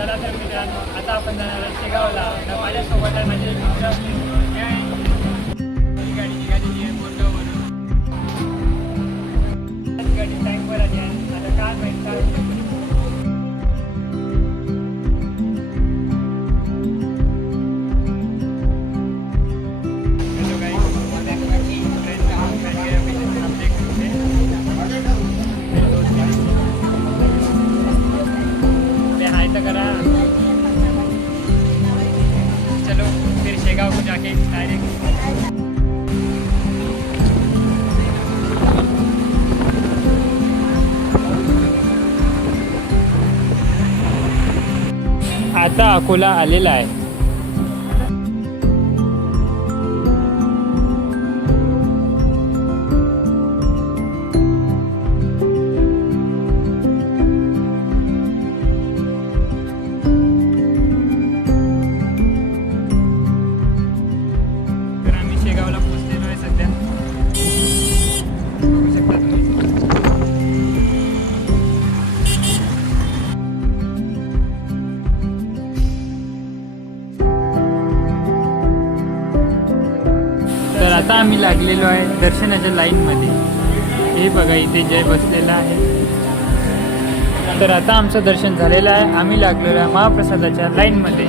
चला तर मित्रांनो, आता आपण जाणार आहे शेगावला. तर माझ्यासोबत आहे माझे मित्र. ही गाडी निघालेली आहे बोरगाववरून. गाडी टाईमवर आली आहे. आता काय माहीत काय होतं. चलो फिर शेगाव को जाके डायरेक्ट आता अकोला आलेला आहे. तर आता आम्ही लागलेलो आहे दर्शनाच्या लाईनमध्ये. हे बघा इथे जय बसलेला आहे. तर आता आमचं दर्शन झालेलं आहे. आम्ही लागलेलो आहे महाप्रसादाच्या लाईनमध्ये.